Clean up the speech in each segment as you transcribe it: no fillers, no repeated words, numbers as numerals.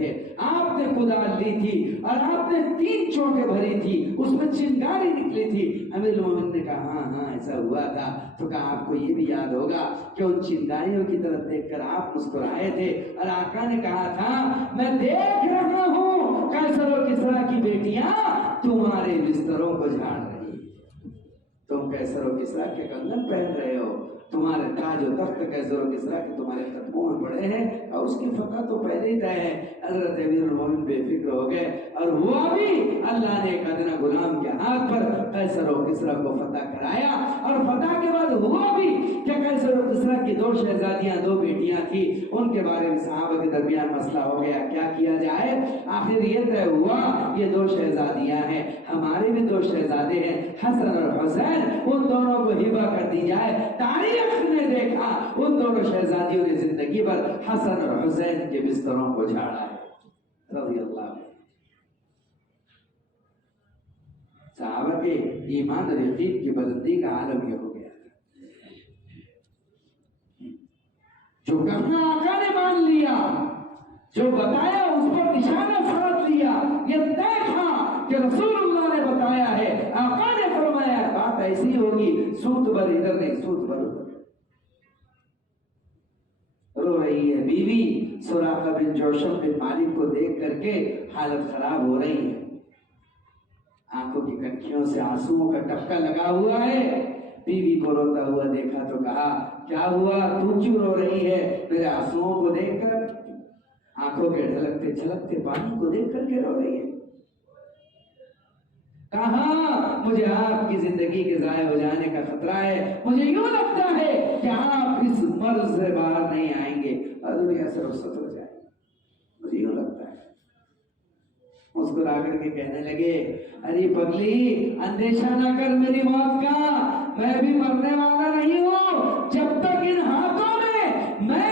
تھے، آپ نے کدال لی تھی اور آپ نے 3 چوٹیں بھری تھی، اس میں چنگاری نکلی تھی۔ امیر المومنین نے کہا ہاں ہاں ایسا ہوا تھا۔ تو کہا آپ کو یہ بھی یاد ہوگا کہ ان چنگاریوں کی طرف دیکھ کر آپ مسکرائے تھے اور آقا نے کہا تھا میں دیکھ رہا ہوں قیصر و کسریٰ کی بیٹیاں تمہارے بستروں کو جھاڑ رہی ہیں، تم قیصر و کسریٰ کے کنگن پہن رہے ہو، تمہارے تاج و تخت قیصر و کسریٰ کے تمہارے قدموں میں پڑے ہیں اور اس کی فتح تو پہلے ہی طے ہے۔ حضرت امیر المومنین بے فکر ہو گئے اور ہوا بھی اللہ نے ایک ادنا غلام کے ہاتھ پر قیصر و کسریٰ کو فتح کرایا، اور فتح کے بعد ہوا بھی کہ قیصر و کسریٰ کی 2 شہزادیاں 2 بیٹیاں تھیں، ان کے بارے میں صحابہ کے درمیان مسئلہ ہو گیا کیا کیا جائے۔ آخر یہ طے ہوا یہ 2 شہزادیاں ہیں، ہمارے بھی 2 شہزادے ہیں حسن اور حسین، ان دونوں کو ہبہ کر دی جائے۔ تاریخ نے دیکھا ان دونوں شہزادیوں نے زندگی بھر حسن اور حسین کے بستروں کو جھاڑا ہے رضی اللہ عنہ۔ صحابہ کے ایمان اور یقین کی بلندی کا عالم یہ ہو گیا جو کہاں آقا نے مان لیا، جو بتایا اس پر نشانہ ساتھ لیا، یہ طے تھا کہ رسول اللہ نے بتایا ہے، آقا نے فرمایا بات ایسی ہوگی، سوت بر ادھر نہیں سوت بر ادھر۔ رو رہی ہے بیوی سراقہ بن جوشم بن مالک کو دیکھ کر کے حالت خراب ہو رہی ہے، آنکھوں کی کنکھیوں سے آنسوؤں کا ٹپکا لگا ہوا ہے۔ بیوی کو روتا ہوا دیکھا تو کہا کیا ہوا تو کیوں رو رہی ہے؟ میرے آنسوؤں کو دیکھ کر، آنکھوں کے ڈھلکتے چھلکتے پانی کو دیکھ کر کے رو رہی ہے؟ کہاں مجھے آپ کی زندگی کے ضائع ہو جانے کا خطرہ ہے، مجھے یوں لگتا ہے کہ آپ اس مرض سے باہر نہیں آئیں گے اور دنیا سے رخصت ہو جائیں گے، مجھے یوں لگتا ہے۔ مسکرا کر کے کہنے لگے ارے پگلی اندیشہ نہ کر میری موت کا، میں بھی مرنے والا نہیں ہوں، جب تک ان ہاتھوں میں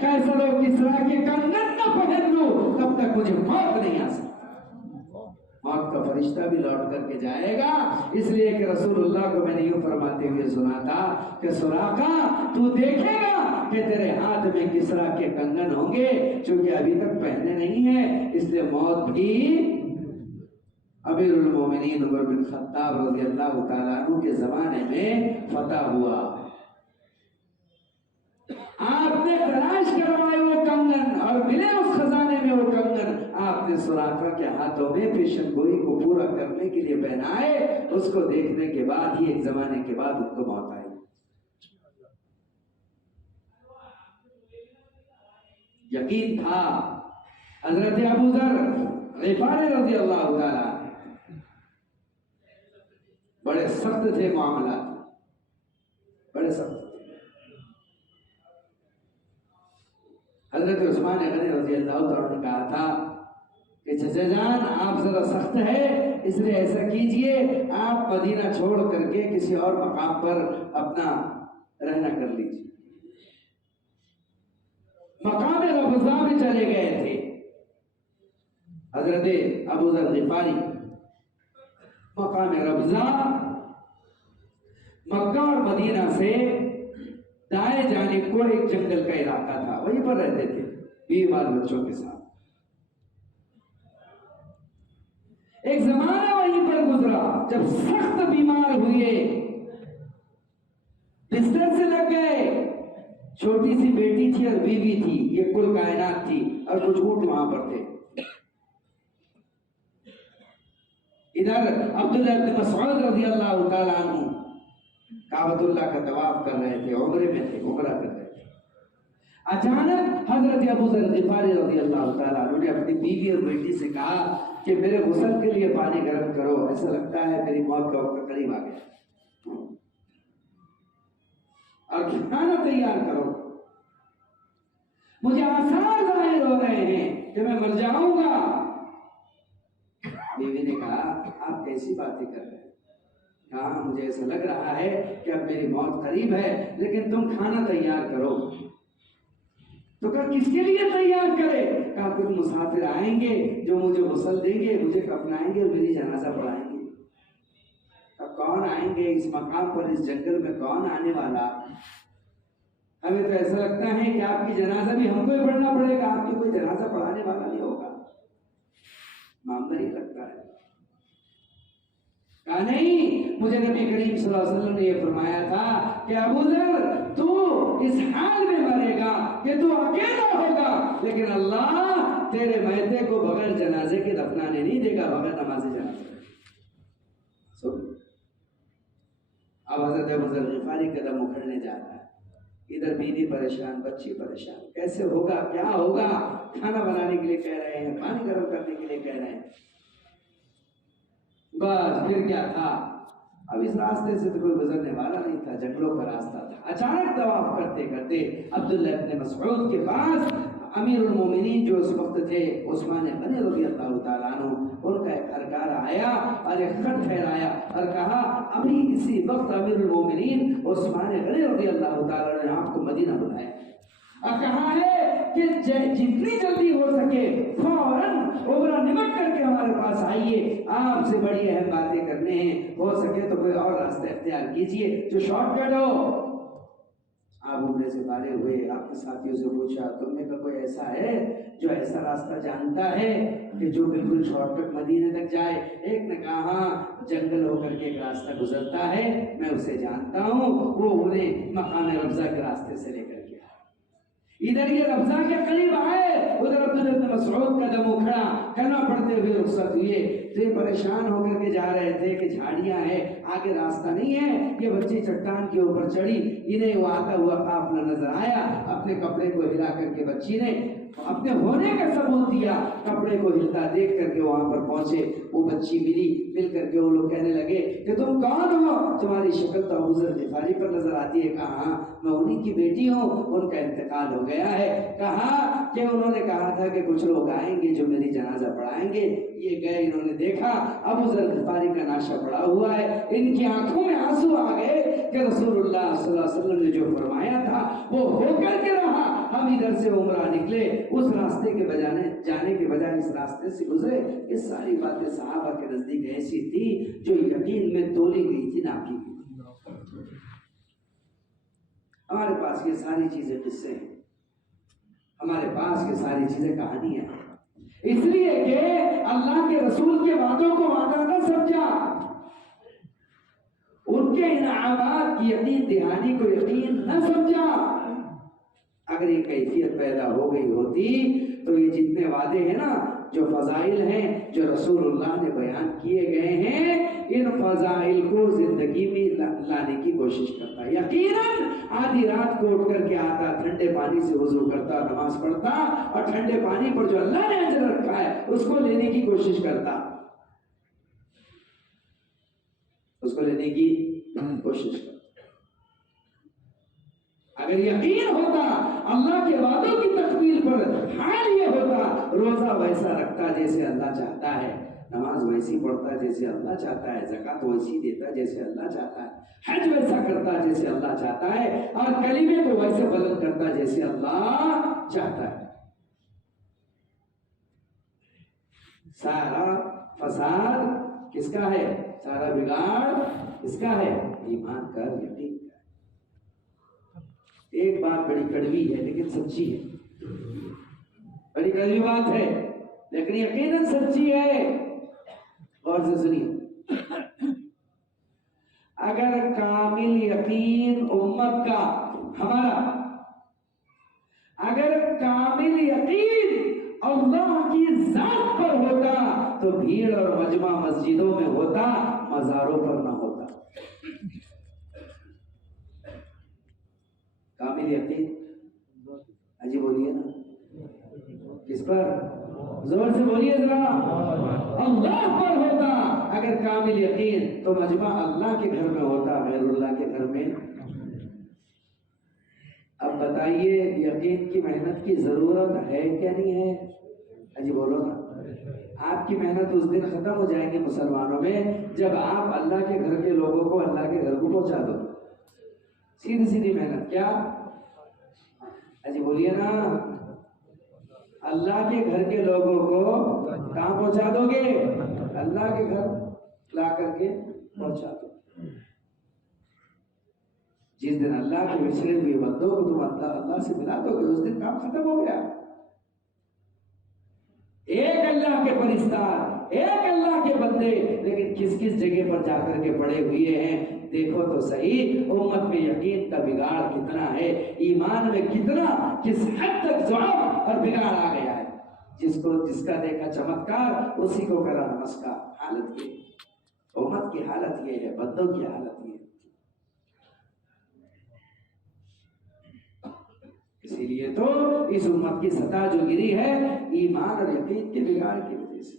قیصر و کسریٰ کے کنگن نہ پہن لوں تب تک مجھے موت نہیں آ سکتی۔ موت کا فرشتہ بھی لوٹ کر کے جائے گا، اس لیے کہ رسول اللہ کو میں نے یوں فرماتے ہوئے سنا تھا کہ سراقہ تو دیکھے گا کہ تیرے ہاتھ میں کسریٰ کے کنگن ہوں گے، چونکہ ابھی تک پہنے نہیں ہیں، اس لیے موت بھی امیر المومنین عمر بن خطاب رضی اللہ تعالیٰ عنہ کے زمانے میں فتح ہوا۔ آپ نے تلاش کروائے وہ کنگن اور ملے اس خزانے میں وہ کنگن، آپ نے سراقہ کے ہاتھوں میں پیشن گوئی کو پورا کرنے کے لیے پہنائے، اس کو دیکھنے کے بعد ہی ایک زمانے کے بعد ان کو موت آئی۔ یقین تھا حضرت ابو ذر غفاری رضی اللہ تعالیٰ بڑے سخت تھے، معاملات بڑے سخت تھے۔ حضرت عثمان غنی رضی اللہ تعالیٰ نے کہا تھا کہ چچا جان آپ ذرا سخت ہے، اس لیے ایسا کیجئے آپ مدینہ چھوڑ کر کے کسی اور مقام پر اپنا رہنا کر لیجئے۔ مقام ربضہ میں چلے گئے تھے حضرت ابو ذر غفاری۔ مقام ربضہ مکہ اور مدینہ سے دائیں جانب کو ایک جنگل کا علاقہ تھا، وہیں پر رہتے تھے بیوی بال بچوں کے ساتھ۔ ایک زمانہ وہیں پر گزرا جب سخت بیمار ہوئے، بستر سے لگ گئے، چھوٹی سی بیٹی تھی اور بیوی تھی، یہ کل کائنات تھی اور کچھ اونٹ وہاں پر تھے۔ ادھر عبداللہ بن مسعود رضی اللہ تعالیٰ عنہ کعبۃ اللہ کا طواف کر رہے تھے، عمرے میں تھے، عمرہ کر رہے تھے۔ اچانک حضرت ابو ذر غفاری رضی اللہ تعالیٰ عنہ نے اپنی بیوی اور بیٹی سے کہا کہ میرے غسل کے لیے پانی گرم کرو، ایسا لگتا ہے میری موت کا وقت قریب آ گیا، اور کھانا تیار کرو، مجھے آثار ظاہر ہو رہے ہیں کہ میں مر جاؤں گا۔ بیوی نے کہا آپ کیسی باتیں کر رہے ہیں؟ کہا مجھے ایسا لگ رہا ہے کہ اب میری موت قریب ہے، لیکن تم کھانا تیار کرو۔ تو کہا کس کے لیے تیار کرے؟ کہا کچھ مسافر آئیں گے جو مجھے غسل دیں گے، مجھے کفنائیں گے اور میری جنازہ پڑھائیں گے۔ اب کون آئیں گے اس مقام پر، اس جنگل میں کون آنے والا؟ ہمیں تو ایسا لگتا ہے کہ آپ کی جنازہ بھی ہم کو ہی پڑھنا پڑے گا، آپ کی کوئی جنازہ پڑھانے والا نہیں ہوگا۔ کہا نہیں، مجھے نبی کریم صلی اللہ علیہ وسلم نے یہ فرمایا تھا کہ ابو ذر تو اس حال میں مرے گا کہ تو اکیلا ہوگا، لیکن اللہ تیرے میتے کو بغیر جنازے کے دفنانے نہیں دے گا، بغیر نماز جنازے۔ اب حضرت ابو ذر غفاری قدم اکھڑنے جا رہا ہے، ادھر بیوی پریشان، بچی پریشان، کیسے ہوگا، کیا ہوگا؟ کھانا بنانے کے لیے کہہ رہے ہیں، پانی گرم کرنے کے لیے کہہ رہے ہیں۔ بس پھر کیا تھا، اب اس راستے سے تو کوئی گزرنے والا نہیں تھا، جنگلوں کا راستہ تھا۔ اچانک طواف کرتے کرتے عبداللہ ابن مسعود کے پاس امیر المومنین جو اس وقت تھے عثمان غنی رضی اللہ تعالیٰ عنہ، ان کا ایک ہرکار آیا اور ایک خط پھیلایا اور کہا ابھی اسی وقت امیر المومنین عثمان غنی رضی اللہ تعالیٰ عنہ نے آپ کو مدینہ بلایا اور کہا ہے کہ جتنی جلدی ہو سکے فوراً عمرہ نمٹ کر کے ہمارے پاس آئیے، آپ سے بڑی اہم باتیں کرنے ہیں، ہو سکے تو کوئی اور راستہ اختیار کیجئے جو شارٹ کٹ ہو۔ آپ عمرے سے فارغ ہوئے، آپ کے ساتھیوں سے پوچھا تم میں کا کوئی ایسا ہے جو ایسا راستہ جانتا ہے کہ جو بالکل شارٹ کٹ مدینے تک جائے؟ ایک نے کہا ہاں، جنگل ہو کر کے ایک راستہ گزرتا ہے، میں اسے جانتا ہوں، وہ انہیں مقام ربضہ کے راستے سے لے کر کے ادھر یہ ربضہ کے قریب آئے، ادھر عبداللہ ابن مسعود قدم اکھڑا، کلمہ پڑھتے ہوئے رخصت ہوئے۔ تو یہ پریشان ہو کر کے جا رہے تھے کہ جھاڑیاں ہیں، آگے راستہ نہیں ہے، یہ بچی چٹان کے اوپر چڑھی، انہیں وہ آتا ہوا قافلہ نظر آیا، اپنے کپڑے کو ہلا کر کے بچی نے اپنے ہونے کا ثبوت دیا، کپڑے کو ہلتا دیکھ کر کے وہاں پر پہنچے، وہ بچی ملی، مل کر کے وہ لوگ کہنے لگے کہ تم کون ہو؟ تمہاری شکل تو ابو ذر غفاری پر نظر آتی ہے۔ کہا ہاں میں انہی کی بیٹی ہوں، ان کا انتقال ہو گیا ہے۔ کہا کہ انہوں نے کہا تھا کہ کچھ لوگ آئیں گے جو میری جنازہ پڑھائیں گے، یہ گئے، انہوں نے دیکھا ابو ذر غفاری کا ناشہ پڑا ہوا ہے، ان کی آنکھوں میں آنسو آ گئے کہ رسول اللہ صلی اللہ علیہ وسلم نے جو فرمایا تھا وہ ہو کر کے رہا، ہم ادھر سے عمرہ نکلے، اس راستے کے بجانے جانے کے بجائے اس راستے سے گزرے۔ یہ ساری باتیں صحابہ کے نزدیک ایسی تھی جو یقین میں تولی گئی تھی، نہ کی گئی۔ ہمارے پاس یہ ساری چیزیں قصے ہیں، ہمارے پاس یہ ساری چیزیں کہانیاں ہیں، اس لیے کہ اللہ کے رسول کے وعدوں کو وعدہ نہ سمجھا، ان کے انعامات کی یقین دہانی کو یقین نہ سمجھا۔ اگر یہ کیفیت پیدا ہو گئی ہوتی تو یہ جتنے وعدے ہیں نا، جو فضائل ہیں جو رسول اللہ نے بیان کیے گئے ہیں، ان فضائل کو زندگی میں لانے کی کوشش کرتا۔ یقیناً آدھی رات کو اٹھ کر کے آتا، ٹھنڈے پانی سے وضو کرتا، نماز پڑھتا، اور ٹھنڈے پانی پر جو اللہ نے اجر رکھا ہے اس کو لینے کی کوشش کرتا، اس کو لینے کی کوشش کرتا۔ اگر یقین ہوتا اللہ کے وعدوں کی تکمیل پر، حال یہ ہوتا روزہ ویسا رکھتا جیسے اللہ چاہتا ہے، نماز ویسی پڑھتا جیسے اللہ چاہتا ہے، زکوٰۃ ویسی دیتا جیسے اللہ چاہتا ہے، حج ویسا کرتا جیسے اللہ چاہتا ہے، اور کلمے کو ویسے بلند کرتا جیسے اللہ چاہتا ہے۔ سارا فساد کس کا ہے؟ سارا بگاڑ کس کا ہے؟ ایمان کا، یقین کا۔ ایک بات بڑی کڑوی ہے لیکن سچی ہے، بڑی کڑوی بات ہے لیکن یقیناً سچی ہے، غور سے سنیے۔ اگر کامل یقین امت کا، ہمارا اگر کامل یقین اللہ کی ذات پر ہوتا تو بھیڑ اور مجمع مسجدوں میں ہوتا، مزاروں پر نہ ہوتا۔ کامل یقین اجی بولیے نا، کس پر؟ زور سے بولیے ذرا، اللہ پر ہوتا اگر کامل یقین تو مجمع اللہ کے گھر میں ہوتا، غیر اللہ کے گھر میں۔ اب بتائیے یقین کی محنت کی ضرورت ہے کیا نہیں ہے؟ اجی بولو نا۔ آپ کی محنت اس دن ختم ہو جائیں گے مسلمانوں میں جب آپ اللہ کے گھر کے لوگوں کو اللہ کے گھر کو پہنچا دو، سیدھی سیدھی محنت۔ کیا اجی بولیے نا، اللہ کے گھر کے لوگوں کو کہاں پہنچا دو گے؟ اللہ کے گھر لا کر کے پہنچا دو۔ جس دن اللہ کے بچھڑے ہوئے بندوں کو تم اللہ سے ملا دو گے، اس دن کام ختم ہو گیا۔ ایک اللہ کے پرستار، ایک اللہ کے بندے لیکن کس کس جگہ پر جا کر کے پڑے ہوئے ہیں. دیکھو تو صحیح امت میں یقین کا بگاڑ کتنا ہے، ایمان میں کتنا کس حد تک ضعف اور بگاڑ آ گیا ہے. جس کا دیکھا چمتکار اسی کو کرا نمسکار. حالت یہ امت کی حالت یہ ہے، بندوں کی حالت یہ ہے. اسی لیے تو اس امت کی سطح جو گری ہے ایمان اور یقین کے بگاڑ کی وجہ سے،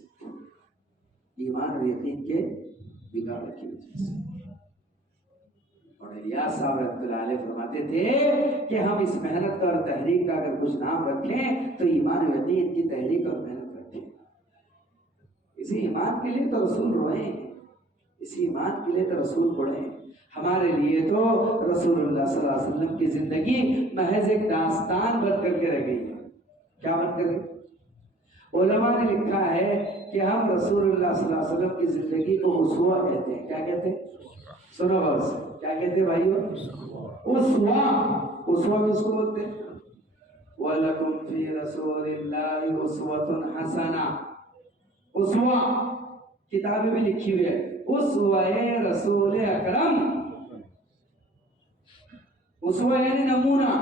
ایمان اور یقین کے بگاڑ کی وجہ سے. اور الیاس صاحب رحمۃ اللہ علیہ فرماتے تھے کہ ہم اس محنت اور تحریک کا اگر کچھ نام رکھیں تو ایمان و یقین کی تحریک اور محنت رکھیں. اسی ایمان کے لیے تو رسول روئے ہیں، اسی ایمان کے لیے تو رسول پڑھے ہیں. ہمارے لیے تو رسول اللہ صلی اللہ علیہ وسلم کی زندگی محض ایک داستان بن کر کے رہ گئی ہے. کیا بن کر گئی؟ علماء نے لکھا ہے کہ ہم رسول اللہ صلی اللہ علیہ وسلم کی زندگی کو اسوہ کہتے ہیں. کیا کہتے ہیں؟ سنو بس کیا کہتے ہیں بھائیو؟ اسوہ. اسوہ کس کو بولتے ہیں؟ وَلَكُمْ فِي رَسُولِ اللَّهِ أُسْوَةٌ حَسَنَةٌ. اسوہ کتابیں بھی لکھی ہوئی ہے. اسوہ رسول اکرم، اسوہ یعنی نمونہ،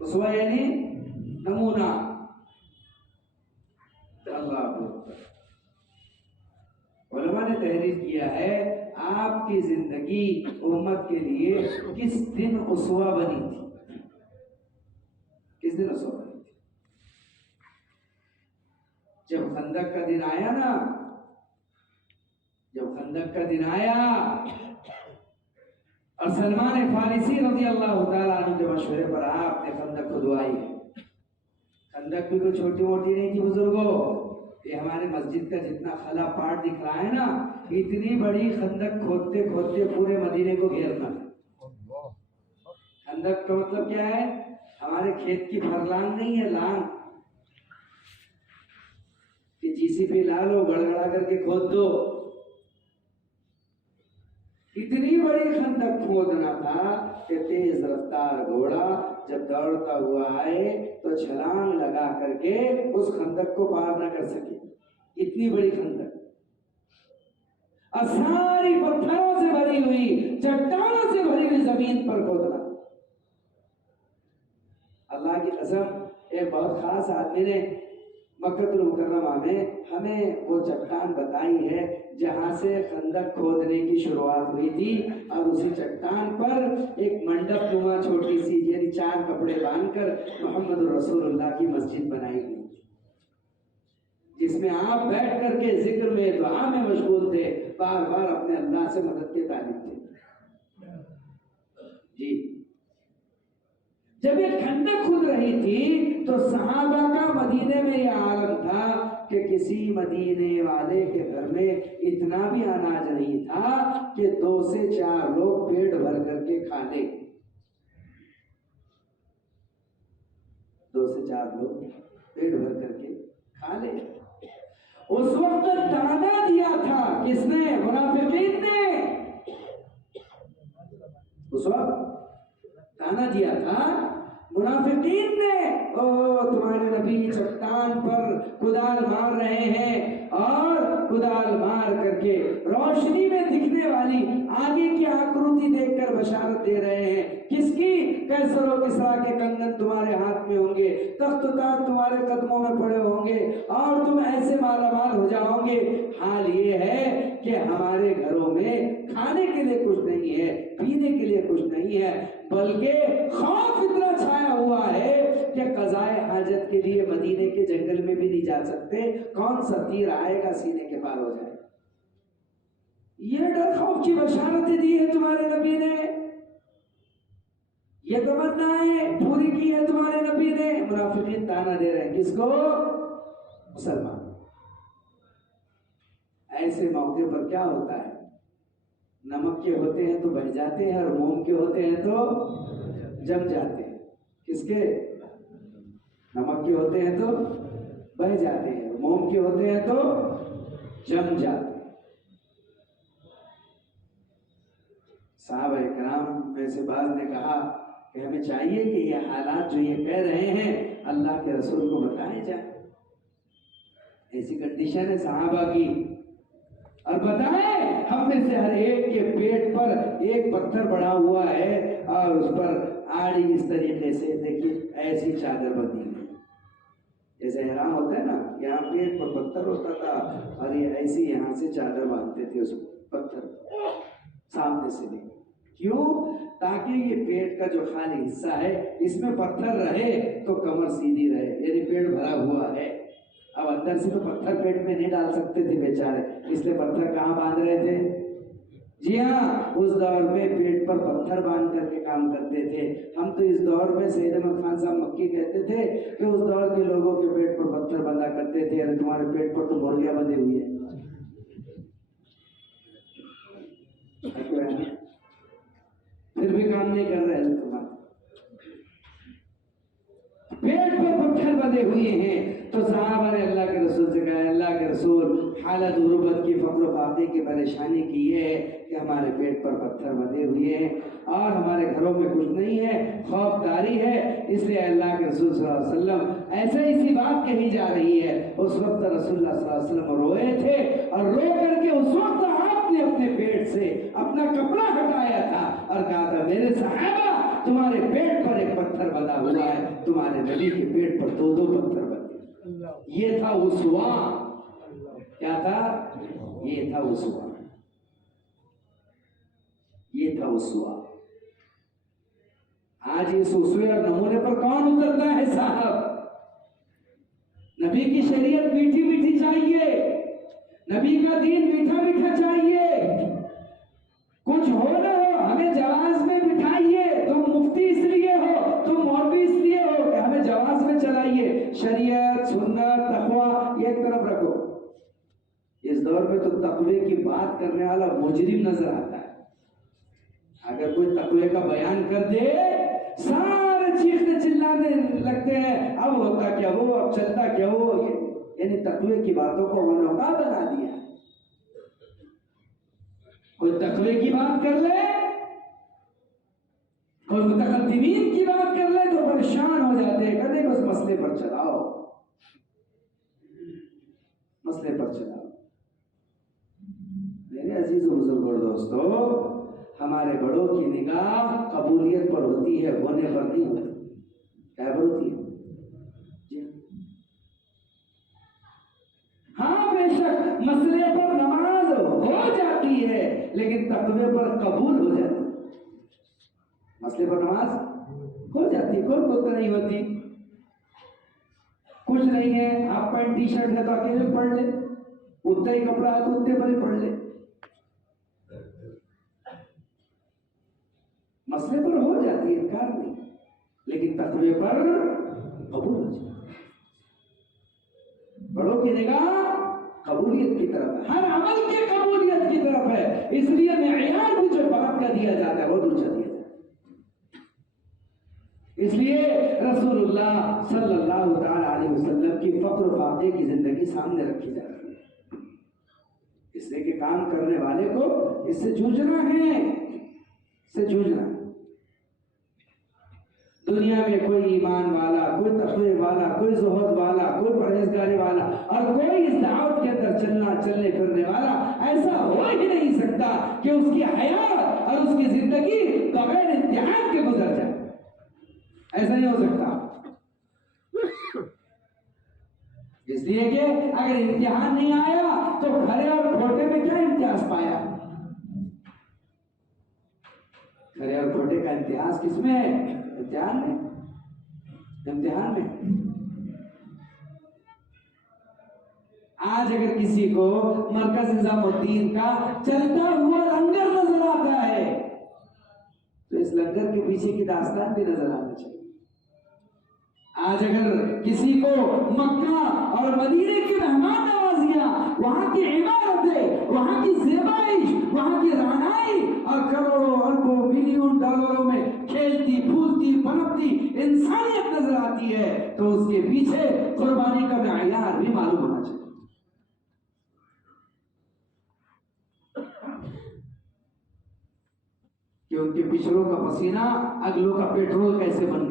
اسوہ یعنی نمونہ. اللہ علماء نے تحریر کیا ہے آپ کی زندگی امت کے لیے کس دن اسوہ بنی تھی؟ کس دن اسوہ بنی تھی؟ جب خندق کا دن آیا نا، جب خندق کا دن آیا اور سلمان فارسی رضی اللہ تعالیٰ عنہ کے مشورے پر آپ نے خندق کھدوائی. خندق بھی کوئی چھوٹی موٹی نہیں تھی بزرگوں. یہ ہمارے مسجد کا جتنا خلا پاٹ دکھ رہا ہے نا، اتنی بڑی خندق کھودتے کھودتے پورے مدینے کو گھیرنا. خندق کا مطلب کیا ہے؟ ہمارے کھیت کی پھرلانگ نہیں ہے، لانگ کہ جی سی پہ لا لو گڑگڑا کر کے کھود دو. اتنی بڑی خندق کھودنا تھا کہ تیز رفتار گھوڑا جب دوڑتا ہوا آئے تو چھلانگ لگا کر کے اس خندق کو پار نہ کر سکے. اتنی بڑی خندق اور ساری پتھروں سے بھری ہوئی، چٹانوں سے بھری ہوئی زمین پر کھودنا. اللہ کی قسم ایک بہت خاص آدمی نے مکہ المکرمہ میں ہمیں وہ چٹان بتائی ہے جہاں سے خندق کھودنے کی شروعات ہوئی تھی، اور اسی چٹان پر ایک منڈپ نما چھوٹی سی یعنی 4 کپڑے باندھ کر محمد رسول اللہ کی مسجد بنائی گئی، جس میں آپ بیٹھ کر کے ذکر میں دعا میں مشغول تھے، بار بار اپنے اللہ سے مدد کے طالب تھے. جی جب یہ خندق کھود رہی تھی تو صحابہ کا مدینے میں یہ عالم تھا کہ کسی مدینے والے کے گھر میں اتنا بھی اناج نہیں تھا کہ 2 سے 4 لوگ پیٹ بھر کر کے کھا لیں. 2 سے 4 لوگ پیٹ بھر کر کے کھا لیں. اس وقت تانا دیا تھا کس نے؟ منافقین نے. اس وقت تانا دیا تھا منافقین نے. تمہارے نبی چٹان پر کدال مار رہے ہیں اور کدال مار کر کے روشنی میں دکھنے والی آگے کی آکروتی دیکھ کر بشارت دے رہے ہیں. کس کی؟ کیسر و کسرا کے کنگن تمہارے ہاتھ میں ہوں گے، تخت و تاج تمہارے قدموں میں پڑے ہوں گے اور تم ایسے مالا مال ہو جاؤ گے. حال یہ ہے کہ ہمارے گھروں میں کھانے کے لیے کچھ نہیں ہے، پینے کے لیے کچھ نہیں ہے، بلکہ خوف اتنا چھایا ہوا ہے کہ قضائے حاجت کے لیے مدینے کے جنگل میں بھی نہیں جا سکتے. کون سا تیر آئے گا سینے کے پار ہو جائے. یہ ڈر خوف کی بشارتیں دی ہے تمہارے نبی نے، یہ تمنائیں پوری کی ہے تمہارے نبی نے. منافقین تانا دے رہے ہیں کس کو؟ مسلمان. ایسے موقع پر کیا ہوتا ہے؟ نمک کے ہوتے ہیں تو بہ جاتے ہیں اور موم کے ہوتے ہیں تو جم جاتے ہیں. کس کے؟ نمک کے ہوتے ہیں تو بہ جاتے ہیں، موم کے ہوتے ہیں تو جم جاتے ہیں. صحابہ کرام میں سے بعض نے کہا کہ ہمیں چاہیے کہ یہ حالات جو یہ کہہ رہے ہیں اللہ کے رسول کو بتائے جائیں. ایسی کنڈیشن ہے صحابہ کی. اور بتائیں ہم میں سے ہر ایک کے پیٹ پر ایک پتھر پڑا ہوا ہے اور اس پر آڑی اس طریقے سے دیکھیے ایسی چادر بندی ہے. جیسے احرام ہوتا ہے نا, یہاں پیٹ پر پتھر ہوتا تھا اور یہ ایسی یہاں سے چادر باندھتے تھے اس پتھر سامنے سے بھی. کیوں؟ تاکہ یہ پیٹ کا جو خالی حصہ ہے اس میں پتھر رہے تو کمر سیدھی رہے, یعنی پیٹ بھرا ہوا ہے. اب اندر سے تو پتھر پیٹ میں نہیں ڈال سکتے تھے بیچارے, اس لیے پتھر کہاں باندھ رہے تھے؟ جی ہاں, اس دور میں پیٹ پر پتھر باندھ کر کے کام کرتے تھے. ہم تو اس دور میں سید احمد خان صاحب مکی کہتے تھے کہ اس دور کے لوگوں کے پیٹ پر پتھر بندھا کرتے تھے, ارے تمہارے پیٹ پر تو مرغیاں بندھی ہوئی ہیں. پھر بھی کام نہیں کر رہے تمہارے پیٹ پر پتھر بندھے ہوئے ہیں. تو صحابہ نے اللہ کے رسول سے کہا, اللہ کے رسول حالت غربت کی, فقر و فاقے کی پریشانی کی ہے کہ ہمارے پیٹ پر پتھر بندھے ہوئے ہیں اور ہمارے گھروں میں کچھ نہیں ہے, خوف داری ہے. اس لیے اللہ کے رسول صلی اللہ علیہ وسلم ایسے اسی بات کہی جا رہی ہے. اس وقت رسول اللہ صلی اللہ علیہ وسلم روئے تھے اور رو کر کے اس وقت آپ نے اپنے پیٹ سے اپنا کپڑا ہٹایا تھا اور کہا تھا, میرے صحابہ تمہارے پیٹ پر ایک پتھر بندھا ہوا ہے, تمہارے نبی کے پیٹ پر دو پتھر بندھے. یہ تھا اسوا. کیا تھا؟ یہ تھا اسوا. یہ تھا اسوا. آج اس اسوے اور نمونے پر کون اترتا ہے صاحب؟ نبی کی شریعت میٹھی میٹھی چاہیے, نبی کا دین میٹھا میٹھا چاہیے. کچھ ہو نہ ہو ہمیں جواز میں بٹھائیے. تم مفتی اس لیے ہو, تم مولوی اس لیے ہو کہ ہمیں جواز میں چلائیے. شریعت, سنت, تقوی ایک طرف رکھو. اس دور میں تو تقوی کی بات کرنے والا مجرم نظر آتا ہے. اگر کوئی تقوی کا بیان کر دے سارے چیخنے چلانے لگتے ہیں, اب ہوتا کیا وہ, اب چلتا کیا وہ. یعنی تقوی کی باتوں کو انہوں نے بنا دیا. کوئی تقوی کی بات کر لے, کوئی متقدمین کی بات کر لے تو پریشان ہو جاتے ہیں, کہتے ہیں اس مسئلے پر چلاؤ, مسئلے پر چلاؤ. میرے عزیز و بزرگ اور دوستو, ہمارے بڑوں کی نگاہ قبولیت پر ہوتی ہے, ہونے پر نہیں ہوتی. کیا پر ہوتی ہے؟ جی ہاں, بے شک مسئلے پر نماز ہو جاتی ہے لیکن تقوی پر قبول ہو جاتی ہے. مسئلے پر نماز ہو جاتی ہے, کوئی کوئی نہیں ہوتی. کچھ نہیں ہے, ہاف پینٹ ٹی شرٹ ہے تو اکیلے پڑھ لے, اتنا ہی کپڑا ہے تو اتنے پر ہی پڑھ لے. مسئلے پر ہو جاتی ہے, انکار نہیں, لیکن تقوی پر قبول ہو جاتی ہے. بڑوں کی نگاہ قبولیت کی طرف ہے, ہر عمل کی قبولیت کی طرف ہے. اس لیے معیار بھی جو بات کا دیا جاتا ہے وہ دوسرا دیا جاتا ہے. اس لیے رسول اللہ صلی اللہ تعالی علیہ وسلم کی فقر و فاقے کی زندگی سامنے رکھی جا رہی ہے, اس لیے کہ کام کرنے والے کو اس سے جوجھنا ہے, اس سے جوجھنا ہے. دنیا میں کوئی ایمان والا, کوئی تقوی والا, کوئی زہد والا, کوئی پرہیزگاری والا اور کوئی اس دعوت کے اندر چلنے پھرنے والا ایسا ہو ہی نہیں سکتا کہ اس کی حیات اور اس کی زندگی بغیر امتحان کے گزر جائے. ایسا نہیں ہو سکتا. اس لیے کہ اگر امتحان نہیں آیا تو کھرے اور کھوٹے میں کیا امتیاز پایا؟ کھرے اور کھوٹے کا امتیاز کس میں ہے؟ امتحان میں. امتحان میں آج اگر کسی کو مرکز نظام الدین کا چلتا ہوا لنگر نظر آتا ہے تو اس لنگر کے پیچھے کی داستان بھی نظر آنا چاہیے. آج اگر کسی کو مکہ اور مدینے کی مہمان نوازیاں, وہاں کی عمارتیں, وہاں کی زیبائش, وہاں کی رہنائی اور کروڑوں اربوں ملین ڈالروں میں کھیلتی پھولتی پنپتی انسانیت نظر آتی ہے تو اس کے پیچھے قربانی کا معیار بھی معلوم ہونا چاہیے. کہ ان کے پچھڑوں کا پسینہ اگلوں کا پیٹرول کیسے بن